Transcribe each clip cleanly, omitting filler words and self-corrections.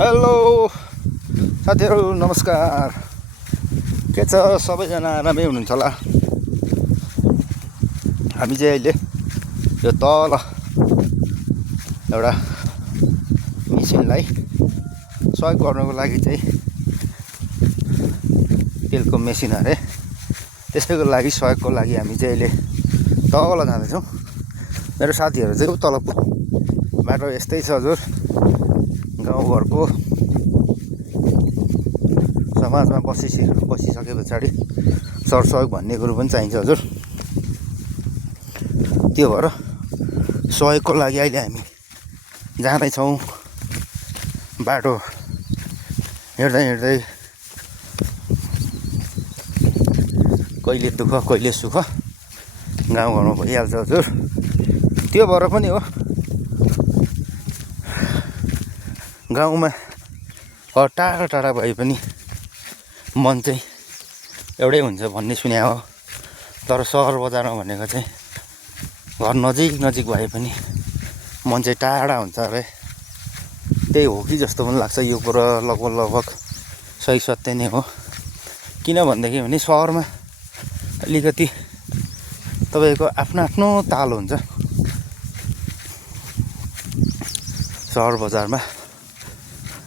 Hello साथीहरू, नमस्कार। के छ, सबैजना आरामै हुनुहुन्छ होला। हामी चाहिँ अहिले यो तल एउटा मेसिनलाई सहयोग गर्नको लागि चाहिँ तेलको मेसिन अरे त्यसैको लागि सहयोगको लागि हामी चाहिँ अहिले तल जाँदैछौँ। मेरो साथीहरू चाहिँ तल बाटो यस्तै छ हजुर। गाउँघरको समाजमा बसिसके पछाडि सरसहयोग भन्ने कुरो पनि चाहिन्छ हजुर। त्यो भएर सहयोगको लागि अहिले हामी जाँदैछौँ। बाटो हिँड्दै हिँड्दै कहिले दुःख कहिले सुख गाउँघरमा भइहाल्छ हजुर। त्यो भएर पनि हो, गाउँमा टाढा टाढा भए पनि मन चाहिँ एउटै हुन्छ भन्ने सुने हो। तर सहर बजारमा भनेको चाहिँ घर नजिक नजिक भए पनि मन चाहिँ टाढा हुन्छ अरे। त्यही हो कि जस्तो पनि लाग्छ। यो कुरो लगभग सही सत्य नै हो। किन भनेदेखि भने सहरमा अलिकति तपाईँको आफ्नो आफ्नो ताल हुन्छ। सहर बजारमा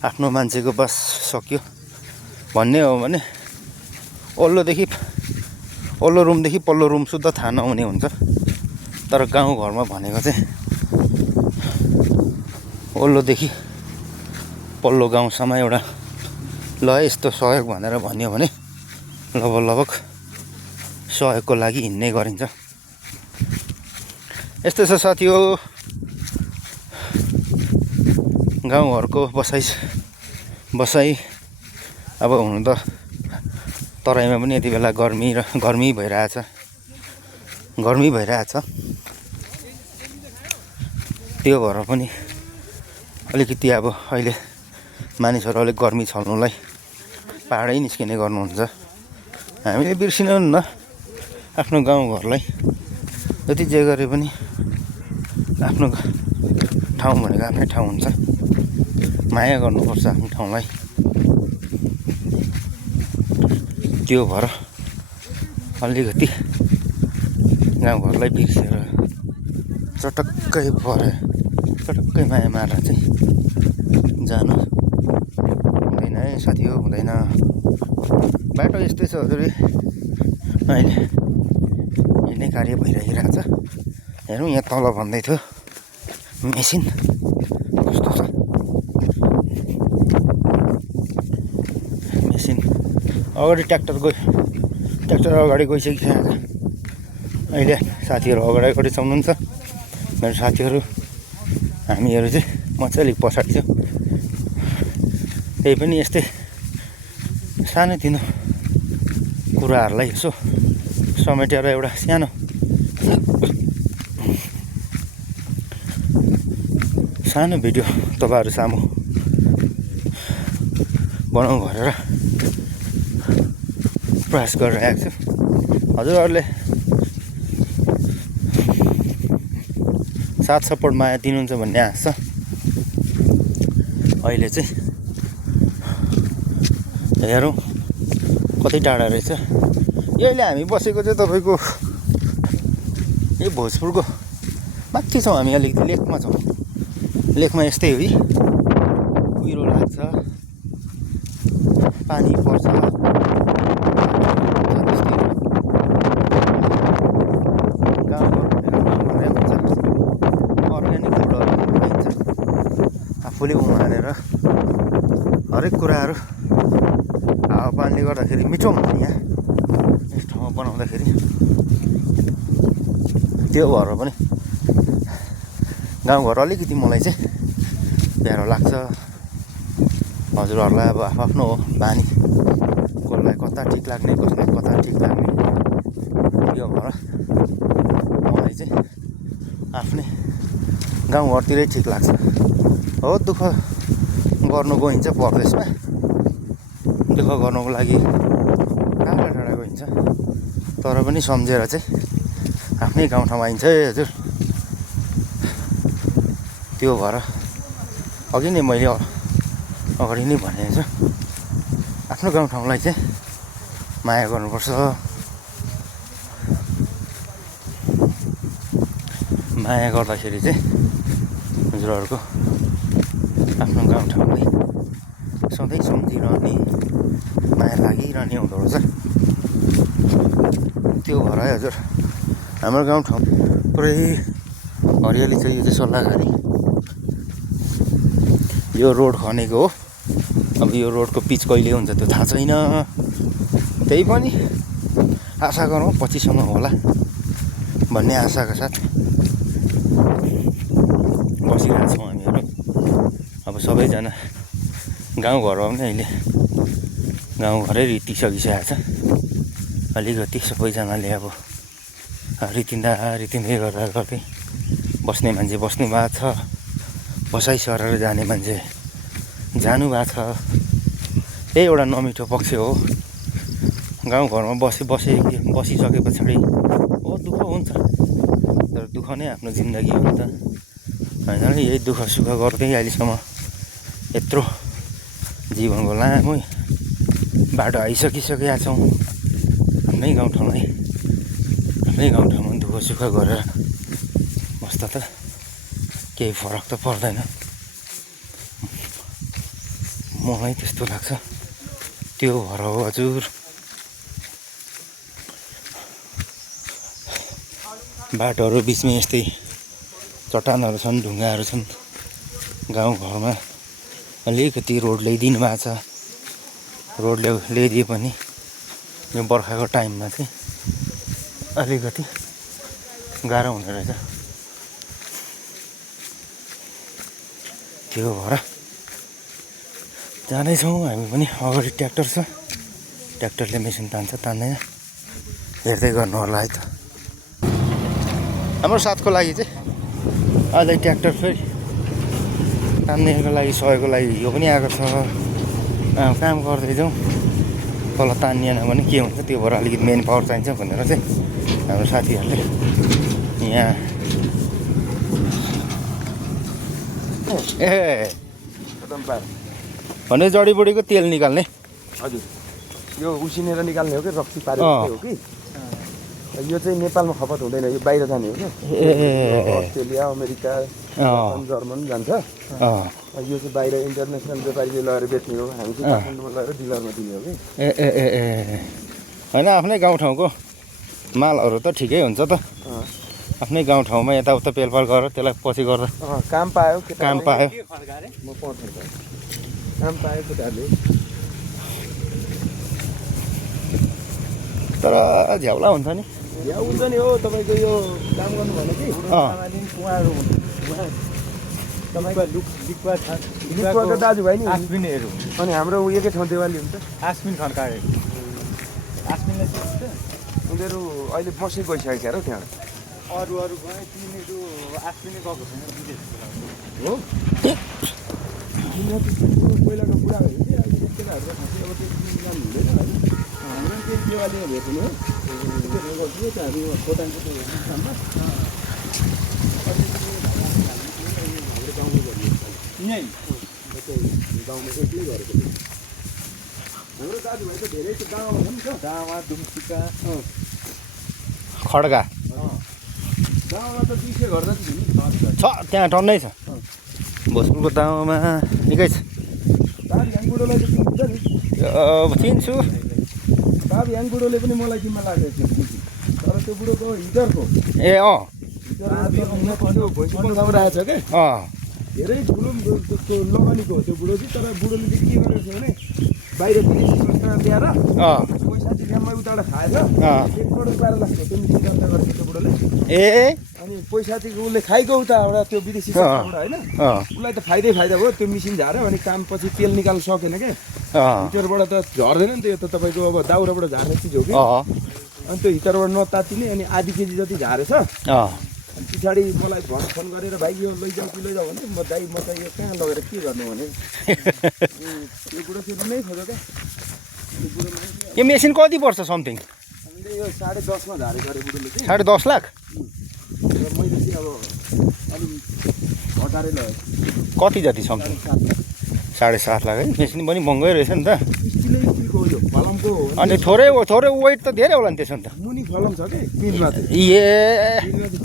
आफ्नो मान्छेको बस सक्यो भन्ने हो भने ओल्लो रुमदेखि पल्लो रुम सुद्धा थाहा नहुने हुन्छ। तर गाउँघरमा भनेको चाहिँ ओल्लोदेखि पल्लो गाउँसम्म एउटा ल यस्तो सहयोग भनेर भन्यो भने लगभग सहयोगको लागि हिँड्ने गरिन्छ। यस्तै छ साथी हो गाउँघरको बसाइ। अब हुनु त तराईमा पनि यति बेला गर्मी भइरहेछ। त्यो भएर पनि अलिकति अब अहिले मानिसहरू अलिक गर्मी छल्नुलाई पाहाडै निस्किने गर्नुहुन्छ। हामीले बिर्सिनुहुन्न आफ्नो गाउँघरलाई। जति जे गरे पनि आफ्नो ठाउँ भनेको आफ्नै ठाउँ हुन्छ। माया गर्नुपर्छ आफ्नो ठाउँलाई। त्यो भएर अलिकति गाउँघरलाई बिर्सेर चटक्कै माया मारेर चाहिँ जानु हुँदैन है साथी हो, हुँदैन। बाटो यस्तै छ हजुर। अहिले हिँड्ने कार्य भइरहेको छ। हेरौँ यहाँ तल भन्दै थियो मेसिन कस्तो छ। मेसिन अगाडि ट्र्याक्टर अगाडि गइसकेको छ। अहिले साथीहरू अगाडि चलाउनुहुन्छ। मेरो साथीहरू हामीहरू चाहिँ मजाले पछाडि छौँ। त्यही पनि यस्तै सानोतिनो कुराहरूलाई यसो समेटेर एउटा सानो भिडियो तपाईँहरू सामु बनाउँ भनेर प्रयास गरिरहेको छु। हजुरहरूले साथ सपोर्ट माया दिनुहुन्छ भन्ने आश छ। अहिले चाहिँ हेरौँ कति टाढा रहेछ। अहिले हामी बसेको चाहिँ तपाईँको यो भोजपुरको माथि छौँ हामी। अलिकति लेकमा छौँ। लेकमा यस्तै हो, कुहिरो लाग्छ, पानी पर्छ। अर्ग्यानिक फुडहरू पाइन्छ। आफूले उमारेर हरेक कुराहरू हावापानीले गर्दाखेरि मिठो हुन्छ यहाँ यस ठाउँमा बनाउँदाखेरि। त्यो भएर पनि गाउँघर अलिकति मलाई चाहिँ प्यारो लाग्छ। हजुरहरूलाई अब आफ्नो हो बानी, कसलाई कता ठिक लाग्ने, कसलाई कता ठिक लाग्ने। त्यो भएर मलाई चाहिँ आफ्नै गाउँघरतिरै ठिक लाग्छ। हो दुःख गर्नु गइन्छ परदेशमा, दुःख गर्नुको लागि टाढा टाढा गइन्छ। तर पनि सम्झेर चाहिँ आफ्नै गाउँठाउँमा आइन्छ है हजुर। त्यो भएर अघि नै मैले अगाडि नै भनेको छु आफ्नो गाउँठाउँलाई चाहिँ माया गर्नुपर्छ। माया गर्दाखेरि चाहिँ हजुरहरूको आफ्नो गाउँठाउँलाई सधैँ सम्झिरहने माया लागिरहने हुँदो रहेछ। त्यो भएर हजुर हाम्रो गाउँठाउँ पुरै हरियाली छ। यो चाहिँ सल्लाहकारी यो रोड खनेको हो। अब यो रोडको पिच कहिले हुन्छ त्यो थाहा छैन। त्यही पनि आशा गरौँ 25 सम्म होला भन्ने आशाका साथ बसिरहेको छौँ हामीहरू। अब सबैजना गाउँघरमा पनि अहिले गाउँघरै रित्तिसकिसकेको छ। अलिकति सबैजनाले अब रितिँदै गर्दै बस्ने मान्छे बस्नु भएको छ, बसाइ सरेर जाने मान्छे जानु भएको छ। यही एउटा नमिठो पक्ष हो। गाउँघरमा बसिसके पछाडि दुःख हुन्छ, तर दुःख नै आफ्नो जिन्दगी हो नि त होइन र। यही दुःख सुख गर्दै अहिलेसम्म यत्रो जीवनको लामो बाटो आइसकिसकेका छौँ। आफ्नै गाउँठाउँमा दुःख सुख गरेर बस्दा त केही फरक त पर्दैन। मलाई त्यस्तो लाग्छ। त्यो भएर हो हजुर बाटोहरू बिचमा यस्तै चट्टानहरू छन्, ढुङ्गाहरू छन्। गाउँघरमा अलिकति रोड ल्याइदिनु भएको छ। रोड ल्याइदिए पनि यो बर्खाको टाइममा चाहिँ अलिकति गाह्रो हुने रहेछ। त्यो भएर जाँदैछौँ हामी पनि। अगाडि ट्र्याक्टर छ, ट्र्याक्टरले मेसिन तान्दैन हेर्दै गर्नु होला है त। हाम्रो साथको लागि चाहिँ अझै ट्र्याक्टर फेरि तान्नेको लागि सहयोगको लागि यो पनि आएको छ। काम गर्दै जाउँ, तल तानिएन भने के हुन्छ। त्यो भएर अलिकति मेन पावर चाहिन्छ भनेर चाहिँ हाम्रो साथीहरूले यहाँ भने जडीबुडीको तेल निकाल्ने। हजुर यो उसिनेर निकाल्ने हो कि रक्सी पारेको हो कि यो चाहिँ नेपालमा खपत हुँदैन, यो बाहिर जाने हो क्या। अस्ट्रेलिया, अमेरिका, जर्मन जान्छ। यो चाहिँ बाहिर इन्टरनेसनल व्यापारीले लगेर बेच्ने हो। हामी चाहिँ काठमाडौँमा लगेर डिलरमा दिने हो कि। होइन आफ्नै गाउँठाउँको मालहरू त ठिकै हुन्छ त। आफ्नै गाउँठाउँमा यताउता पेलपाल गरेर त्यसलाई पछि गर्दा काम पायो काम पायो। म काम पायो केटाहरूले। तर झ्याउला हुन्छ नि। यहाँ हुन्छ नि हो तपाईँको यो काम गर्नु भने कि तपाईँको दाजुभाइ नि आस्मिनहरू अनि हाम्रो एकै ठाउँ देवाली हुन्छ। आस्मिन खड्काएर आस्मिनले उनीहरू अहिले बसेर गइसकेको छ र त्यहाँ। अरू गए तिनीहरू आस्मिनै गएको छैन विदेश हो पहिलाको बुढाहरू चाहिँ अहिले केटाहरूको खासै अब त्यो काम हुँदैन होइन। हाम्रो त्यो देवालीमा भेट्नु हो हामी खोटाङको काममा यहीँ गाउँमा एक्लै गरेको हाम्रो दाजुभाइ त धेरै त्यो गाउँमा पनि छ। डाँडा दुम्सिका खड्गा गाउँमा त 200 घर जति छ त्यहाँ टन्नै छ। भोजपुरको दाउमा निकै छ। बाबु ह्याङबुडोलाई त चिन्छ नि। चिन्छु। बाबु ह्याङबुडोले पनि मलाई जिम्मा लागेको थियो, तर त्यो बुढोको हिटरको भैँसी पङ्खामा राखेको छ क्या। धेरै ठुलो लगानीको हो त्यो बुढो चाहिँ। तर बुढोले चाहिँ के गरेको छ भने बाहिर विदेशी संस्था ल्याएर पैसा चाहिँ ल्याम्मै उताबाट खाएछ। 1 करोड रुपियाँ लाग्छ त्यो मिसिन दर्ता गरेको त्यो बुढोले। अनि पैसा चाहिँ उसले खाइको उताबाट त्यो विदेशी संस्थाबाट होइन। उसलाई त फाइदै फाइदा भयो। त्यो मिसिन झाऱ्यो भने काम पछि तेल निकाल्नु सकेन क्या। हिटरबाट त झर्दैन नि त। यो त तपाईँको अब दाउराबाट झार्ने चिज हो कि। अनि त्यो हिटरबाट नतातिने अनि आधी केजी जति झारेछ। अनि पछाडि मलाई फोन गरेर भाइ यो लैजाऊ कि लैजाऊ भने म दाइ म त यो कहाँ लगेर के गर्नु भने यो बुढो फेरि नै खोज्यो क्या। यो मेसिन कति पर्छ समथिङ? हामीले यो 10.5 मा झारेको अरे बुढोले चाहिँ। 10.5 लाख? र मैले चाहिँ अब अलिक घटाएर लगेँ। कति जति समथिङ? 7 लाख। 7.5 लाख है मेसिन पनि महँगै रहेछ नि त स्टिलको हो यो फलमको अनि थोरै वेट त धेरै होला नि त्यसो नि त मुनि फलम छ कि पिनमा चाहिँ ए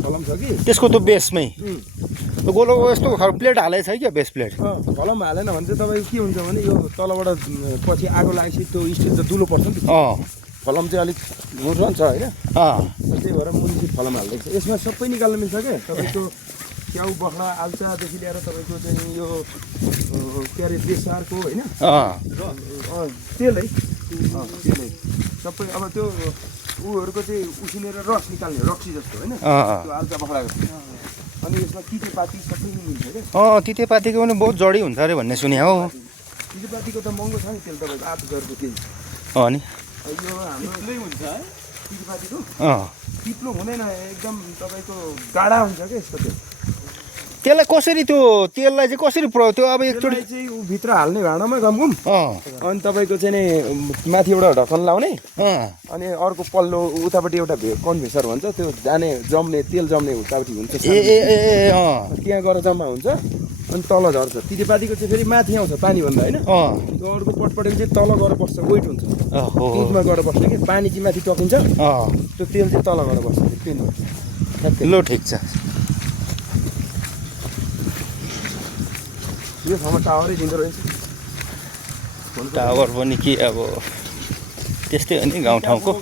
फलम छ कि त्यसको त बेसमै गोलो यस्तो प्लेट हालेको छ क्या बेस प्लेट फलम हालेन भने चाहिँ तपाईँको के हुन्छ भने यो तलबाट पछि आगो लागेपछि त्यो स्टिल त दुलो पर्छ नि त फलम चाहिँ अलिक हुन्छ होइन त्यही भएर मुनि चाहिँ फलम हाल्दैछ यसमा सबै निकाल्न मिल्छ क्या तपाईँको च्याउ बख्ला आल्चादेखि लिएर तपाईँको चाहिँ यो के अरे बेसारको होइन तेलै तेलै सबै अब त्यो ऊहरूको चाहिँ उसिनेर रस निकाल्ने रक्सी जस्तो होइन त्यो आल्चा बख्लाको अनि यसमा तितेपाती सबै मिल्छ क्या तितेपातीको पनि बहुत जडी हुन्छ अरे भन्ने सुने हो तितेपातीको त महँगो छ नि तेल तपाईँको 8,000 रुपियाँ अनि यो हाम्रो हुन्छ है तितेपातीको तिप्लो हुँदैन एकदम तपाईँको गाढा हुन्छ क्या यसको तेल त्यसलाई कसरी त्यो तेललाई चाहिँ कसरी त्यो अब एकचोटि चाहिँ ऊ भित्र हाल्ने भाँडामा घमघुम अनि तपाईँको चाहिँ नि माथि एउटा ढक्कन लाउने अनि अर्को पल्लो उतापट्टि एउटा कन्भेसर भन्छ त्यो जाने जम्ने तेल जम्ने उतापट्टि हुन्छ त्यहाँ गएर जम्मा हुन्छ अनि तल झर्छ तितेपातीको चाहिँ फेरि माथि आउँछ पानी भन्दा होइन त्यो अर्को पटपटेको चाहिँ तल गएर बस्छ वेट हुन्छ पिनमा गएर बस्छ कि पानी चाहिँ माथि टकिन्छ त्यो तेल चाहिँ तल गएर बस्छ पिनमा ल ठिक छ यो ठाउँमा टावरै दिँदो रहेछ टावर पनि के अब त्यस्तै हो नि गाउँठाउँको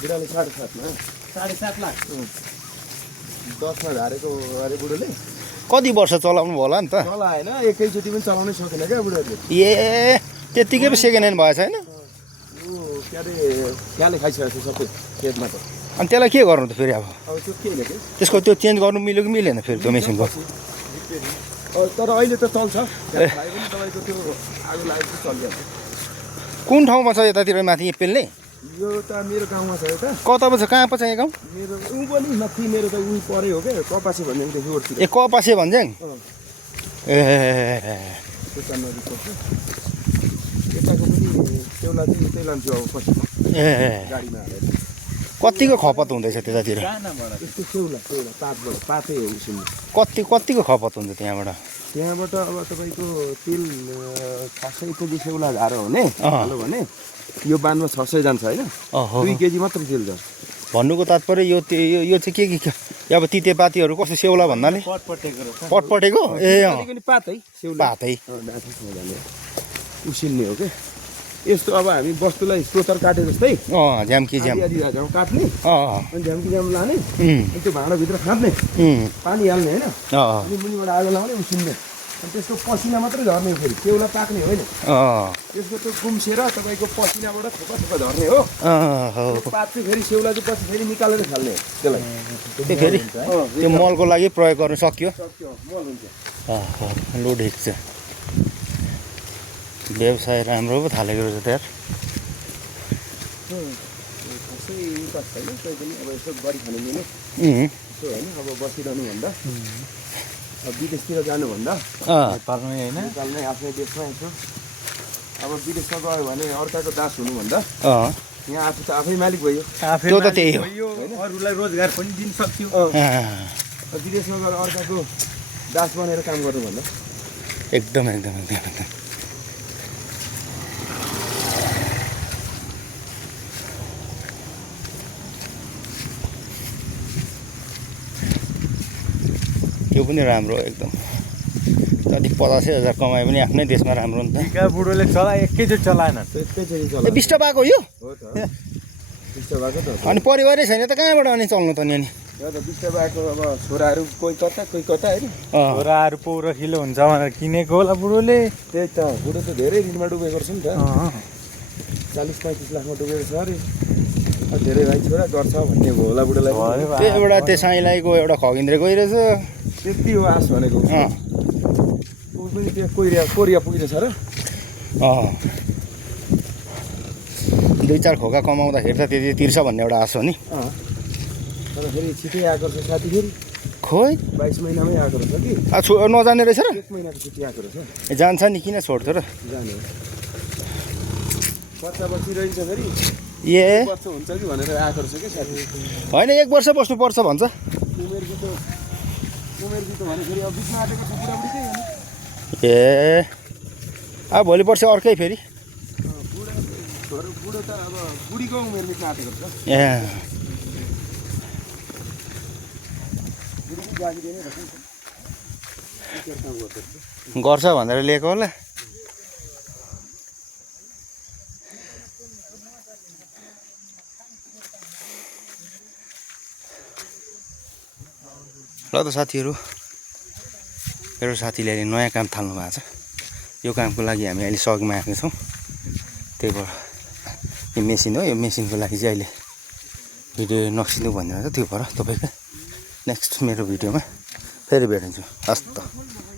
बुढाले 7.5 लाख 10मा झारेको अरे बुढोले कति वर्ष चलाउनु भयो होला नि त चलाएन एकैचोटि पनि चलाउनै सकेन क्या बुढाले ए त्यत्तिकै पो सेकेन्ड ह्यान्ड भएछ होइन ऊ के अरे क्याले खाइसकेको छ सबै खेतमा त अनि त्यसलाई के गर्नु त फेरि अब त्यो के के त्यसको त्यो चेन्ज गर्नु मिल्यो कि मिलेन फेरि त्यो मेसिनको तर अहिले त चल्छ तपाईँको त्यो आगो लागेको चलिहाल्छ कुन ठाउँमा छ यतातिर माथि पेल्ने यो त मेरो गाउँमा छ एउटा कता पो छ कहाँ पो छ यो गाउँ मेरो ऊ पनि माथि मेरो त ऊ परे हो क्या कपासे भन्ने रोडतिर ए कपासे भन्छन् ए त्यता नदी पर्छ यताको पनि त्यसलाई चाहिँ उतै लान्छु अब पछि ए गाडीमा हालेर कतिको खपत हुँदैछ त्यतातिर यस्तो सेउला पातबाट पातै हो उसिन कतिको खपत हुन्छ त्यहाँबाट अब तपाईँको तेल खासै केजी सेउला झारो हो भने यो बानमा 600 जान्छ होइन 2 केजी मात्र तेल जान्छ भन्नुको तात्पर्य यो चाहिँ के अब तितेपातीहरू कस्तो सेउला भन्नाले पटपटेको ए पातै सेउला पातै उसिन्ने हो क्या यस्तो अब हामी वस्तुलाई सोतर काटे जस्तै झ्याम्की झ्याम काट्ने अनि झ्याम्की झ्याम लाने अनि त्यो भाँडाभित्र खाँद्ने पानी हाल्ने होइन अनि मुनिबाट आगो लाउने उसिन्ने अनि त्यसको पसिना मात्रै झर्ने हो फेरि सेउला पाक्ने होइन त्यसको त्यो गुम्सेर तपाईँको पसिनाबाट थोपा थोपा झर्ने हो पात चाहिँ फेरि सेउला चाहिँ पछि फेरि निकालेर खाल्ने हो त्यसलाई त्यो फेरि त्यो मलको लागि प्रयोग गर्नु सक्यो मल हुन्छ लु ठिक छ व्यवसाय राम्रो पो थालेको रहेछ त्यहाँ खासै उता छैन कोही पनि अब यसो गरी खानु मिल्ने यसो होइन अब बसिरहनु भन्दा अब विदेशतिर जानुभन्दा नेपालमै होइन नेपालमै आफ्नै देशमा यसो अब विदेशमा गयो भने अर्काको दास हुनुभन्दा यहाँ आफू त आफै मालिक भयो त्यो त त्यही हो अरूलाई रोजगार पनि दिन सक्यो विदेशमा गएर अर्काको दास बनेर काम गर्नुभन्दा एकदम त्यो पनि राम्रो एकदम जति 85,000 कमाए पनि आफ्नै देशमा राम्रो नि त बुढोले एकैचोटि चलाएन एकैचोटि ए बिस्टा भएको यो हो त बिस्टा भएको त अनि परिवारै छैन त कहाँबाट अनि चल्नु त नि अनि यो त बिस्टा भएको अब छोराहरू कोही कता होइन छोराहरू पौरखिलो हुन्छ भनेर किनेको होला बुढोले त्यही त बुढो त धेरै ऋणमा डुबेको छ नि त 40-35 लाखमा डुबेको छ अरे धेरै भाइ छोरा गर्छ भन्ने भयो होला बुढोलाई त्यो एउटा त्यो साइलाईको एउटा खगिन्द्रे गइरहेछ त्यति हो आश भनेको ऊ पनि त्यहाँ कोरिया पुगिरहेछ र 2-4 खोका कमाउँदाखेरि त त्यति तिर्छ भन्ने एउटा आश हो नि तर फेरि छिटै आएको रहेछ साथी फेरि खोइ 22 महिनामै आएको रहेछ कि नजाने रहेछ र 1 महिनाको छुट्टी आएको रहेछ जान्छ नि किन छोड्थ्यो र जाने बच्चा बसिरहन्छ फेरि ए बच्चा हुन्छ कि भनेर आएको रहेछ कि साथी होइन 1 वर्ष बस्नुपर्छ भन्छ उमेर गीत भने फेरि अब बिचमा आएको छ बुढाबुढी ए अब भोलि पर्सि अर्कै फेरि बुढो त अब बुढीको उमेरले काटेको छ ए बुढीको गाडी दिने गर्छ भनेर लिएको होला ल त साथीहरू मेरो साथीले अहिले नयाँ काम थाल्नु भएको छ यो कामको लागि हामी अहिले सघमा आएका छौँ त्यही भएर यो मेसिन हो यो मेसिनको लागि चाहिँ अहिले भिडियो नक्सिनु भनिरहेको छ त्यो भएर तपाईँको नेक्स्ट मेरो भिडियोमा फेरि भेटिन्छु हस् त